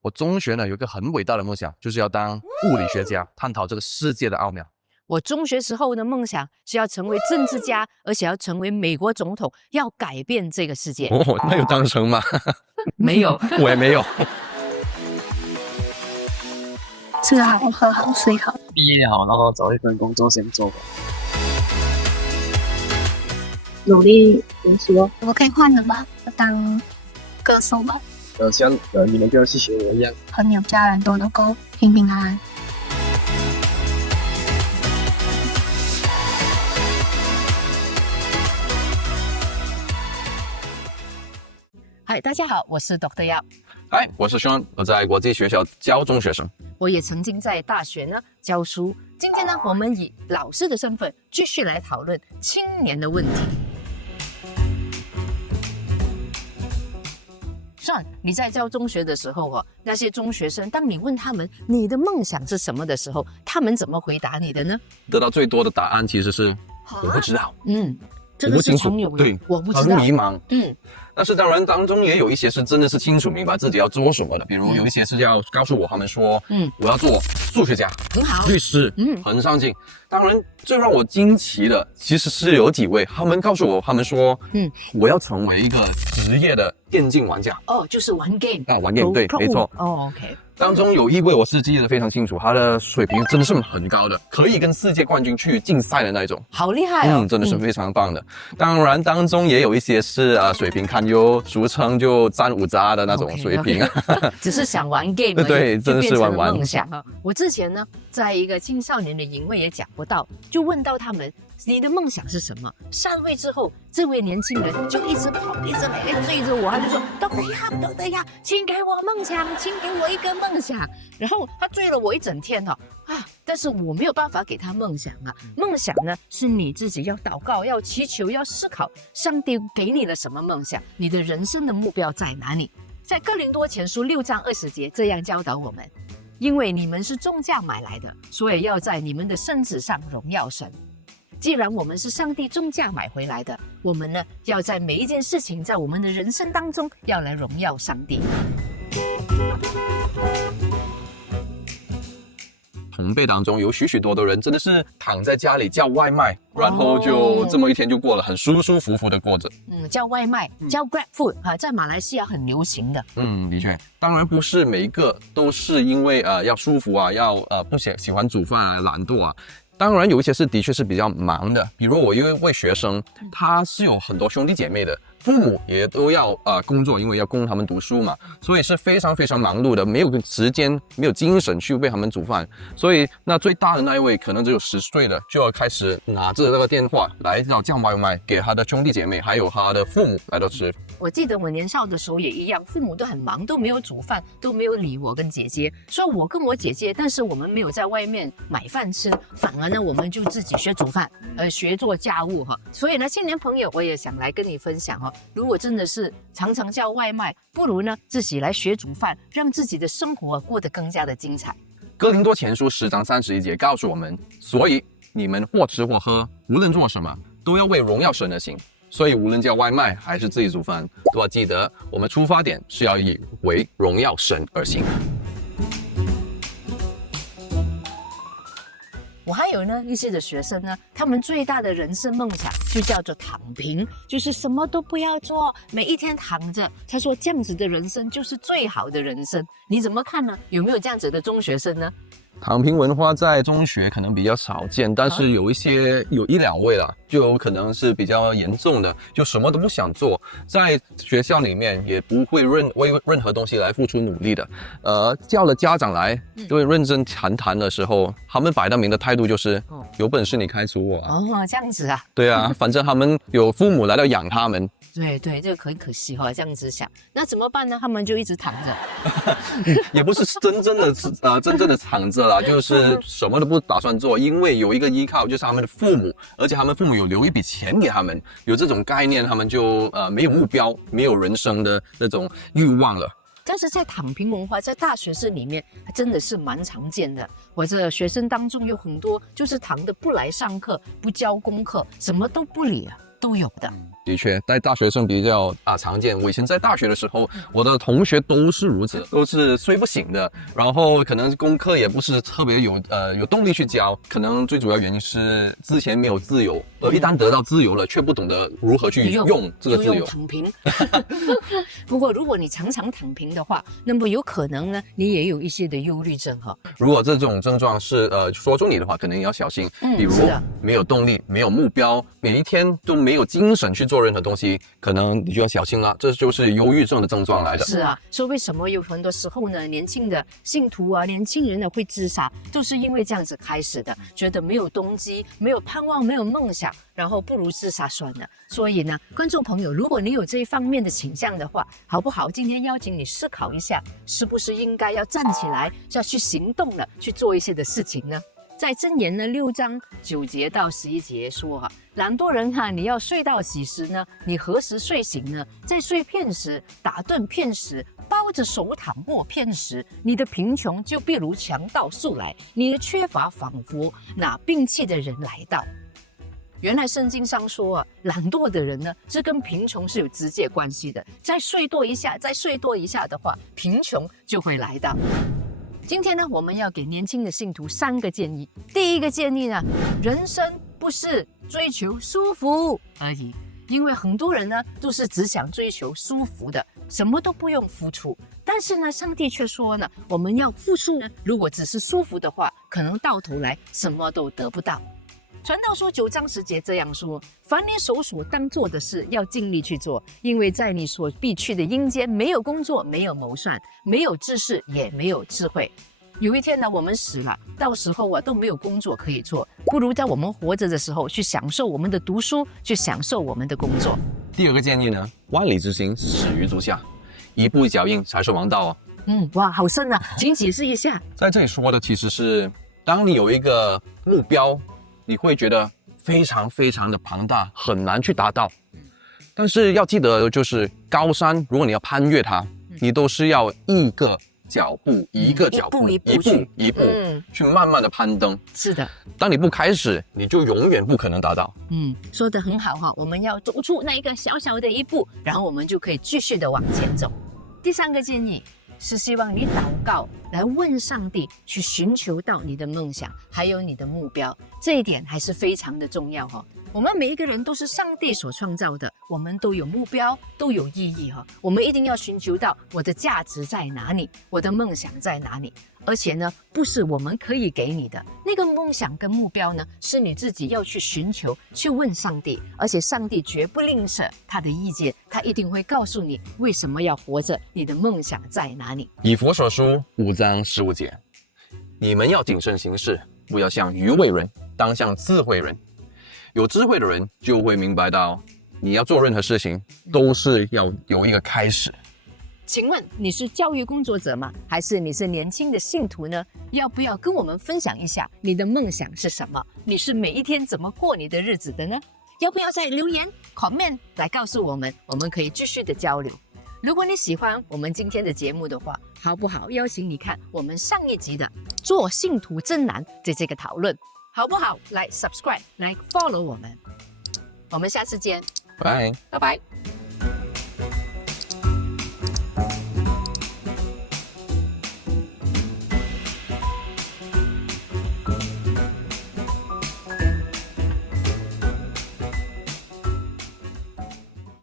我中学呢有一个很伟大的梦想，就是要当物理学家，探讨这个世界的奥妙。我中学时候的梦想是要成为政治家，而且要成为美国总统，要改变这个世界。哦，那有当成吗？没有，我也没有。吃好喝好睡好，毕业好，然后找一份工作先做吧。努力读书，我可以换的吧，当歌手吧。像你们不要去学我一样，朋友家人都能够平平安安。嗨，大家好，我是 Dr. Yap。嗨，我是 Sean， 我在国际学校教中学生。我也曾经在大学呢教书。今天呢，我们以老师的身份继续来讨论青年的问题。Sean， 你在教中学的时候那些中学生，当你问他们你的梦想是什么的时候，他们怎么回答你的呢？得到最多的答案其实是我不知道。这个是很有对，我不知道，很迷茫。但是当然当中也有一些是真的是清楚明白自己要做什么的，比如有一些是要告诉他们说，我要做数学家、很好，律师，很上进。当然最让我惊奇的其实是有几位，他们告诉我，他们说，我要成为一个职业的电竞玩家。哦，就是玩 game 啊，玩 game， 对，没错。哦 ，OK。当中有一位我是记得非常清楚，他的水平真的是很高的，可以跟世界冠军去竞赛的那一种，好厉害哦！真的是非常棒的。当然当中也有一些是水平堪忧，俗称就战五渣的那种水平。只是想玩 game 对，真的是玩梦想。我之前呢，在一个青少年的营会也讲不到，就问到他们你的梦想是什么？上位之后，这位年轻人就一直跑，一直来追着我，他就说：“Dr. Yap，请给我梦想，请给我一个梦想。”然后他追了我一整天但是我没有办法给他梦想啊。梦想呢，是你自己要祷告、要祈求、要思考，上帝给你了什么梦想？你的人生的目标在哪里？在哥林多前书6章20节这样教导我们：因为你们是重价买来的，所以要在你们的身子上荣耀神。既然我们是上帝重价买回来的，我们呢，要在每一件事情，在我们的人生当中，要来荣耀上帝。同辈当中有许多的人真的是躺在家里叫外卖，然后就这么一天就过了，很舒舒服服的过着。叫外卖，叫 Grab Food 在马来西亚很流行的。的确，当然不是每一个都是因为要舒服啊，要不喜欢煮饭啊，懒惰啊。当然有一些是的确是比较忙的，比如我有一位学生，他是有很多兄弟姐妹的，父母也都要工作，因为要供他们读书嘛，所以是非常非常忙碌的，没有时间没有精神去为他们煮饭。所以那最大的那一位可能只有10岁了，就要开始拿着这个电话来叫外卖给他的兄弟姐妹还有他的父母来到吃。我记得我年少的时候也一样，父母都很忙，都没有煮饭，都没有理我跟姐姐，所以我跟我姐姐，但是我们没有在外面买饭吃，反而呢我们就自己学煮饭，学做家务所以呢，青年朋友我也想来跟你分享如果真的是常常叫外卖，不如呢自己来学煮饭，让自己的生活过得更加的精彩。哥林多前书10章31节告诉我们，所以你们或吃或喝，无论做什么，都要为荣耀神而行。所以无论叫外卖还是自己煮饭，都要记得我们出发点是要以为荣耀神而行。我还有呢一些的学生呢，他们最大的人生梦想就叫做躺平，就是什么都不要做，每一天躺着。他说这样子的人生就是最好的人生，你怎么看呢？有没有这样子的中学生呢？躺平文化在中学可能比较少见，但是有一两位啦，就有可能是比较严重的，就什么都不想做，在学校里面也不会为任何东西来付出努力的。叫了家长来，就认真谈的时候，他们摆到明的态度就是有本事你开除我啊！这样子啊？对啊，反正他们有父母来到养他们。对，这个很可惜这样子想，那怎么办呢？他们就一直躺着，也不是真正的躺着啦，就是什么都不打算做，因为有一个依靠就是他们的父母，而且他们父母有留一笔钱给他们，有这种概念，他们就没有目标，没有人生的那种欲望了。但是在躺平文化在大学生里面真的是蛮常见的。我这学生当中有很多就是躺的不来上课，不交功课，什么都不理都有的。的确，在大学生比较常见。我以前在大学的时候，我的同学都是如此，都是睡不醒的，然后可能功课也不是特别有动力去教。可能最主要原因是之前没有自由，而一旦得到自由了，却不懂得如何去用这个自由。躺平。不过如果你常常躺平的话，那么有可能呢，你也有一些的忧虑症哈。如果这种症状是说中你的话，可能要小心。比如没有动力、没有目标，每一天都没有精神去做任何东西，可能你就要小心了。这就是忧郁症的症状来的。是啊，所以为什么有很多时候呢，年轻的信徒啊、年轻人呢会自杀，都是因为这样子开始的，觉得没有动机、没有盼望、没有梦想，然后不如自杀算了。所以呢，观众朋友，如果你有这一方面的倾向的话，好不好？今天邀请你思考一下，是不是应该要站起来，要去行动了，去做一些的事情呢？在箴言呢6章9节到11节说懒惰人你要睡到几时呢？你何时睡醒呢？在睡片时，打盹片时，抱着手躺卧片时，你的贫穷就必如强盗速来，你的缺乏仿佛那病气的人来到。原来圣经上说懒惰的人呢，是跟贫穷是有直接关系的。再睡多一下的话，贫穷就会来到。今天呢，我们要给年轻的信徒3个建议。第一个建议呢，人生不是追求舒服而已，因为很多人呢都是只想追求舒服的，什么都不用付出。但是呢，上帝却说呢，我们要付出呢，如果只是舒服的话，可能到头来什么都得不到。传道书9章10节这样说：凡你手所当做的事，要尽力去做，因为在你所必去的阴间，没有工作，没有谋算，没有知识，也没有智慧。有一天呢，我们死了，到时候都没有工作可以做，不如在我们活着的时候去享受我们的读书，去享受我们的工作。第二个建议呢，万里之行，始于足下，一步一脚印才是王道哇，好深啊，请解释一下。在这里说的其实是，当你有一个目标，你会觉得非常非常的庞大，很难去达到。但是要记得，就是高山，如果你要攀越它，你都是要一个脚步一个脚步，一步去慢慢的攀登。是的，当你不开始，你就永远不可能达到。说得很好我们要走出那一个小小的一步，然后我们就可以继续的往前走。第3个建议是希望你祷告来问上帝，去寻求到你的梦想还有你的目标，这一点还是非常的重要我们每一个人都是上帝所创造的，我们都有目标，都有意义我们一定要寻求到我的价值在哪里，我的梦想在哪里。而且呢，不是我们可以给你的那个梦想跟目标呢，是你自己要去寻求，去问上帝。而且上帝绝不吝啬他的意见，他一定会告诉你为什么要活着，你的梦想在哪里。以弗所书5章15节，你们要谨慎行事，不要像愚昧人，当像智慧人。有智慧的人就会明白到，你要做任何事情都是要有一个开始。请问你是教育工作者吗？还是你是年轻的信徒呢？要不要跟我们分享一下你的梦想是什么？你是每一天怎么过你的日子的呢？要不要在留言 comment 来告诉我们，我们可以继续的交流。如果你喜欢我们今天的节目的话，好不好邀请你看我们上一集的做信徒真难的这个讨论，好不好？来 subscribe 来 follow 我们，我们下次见，拜拜。拜拜。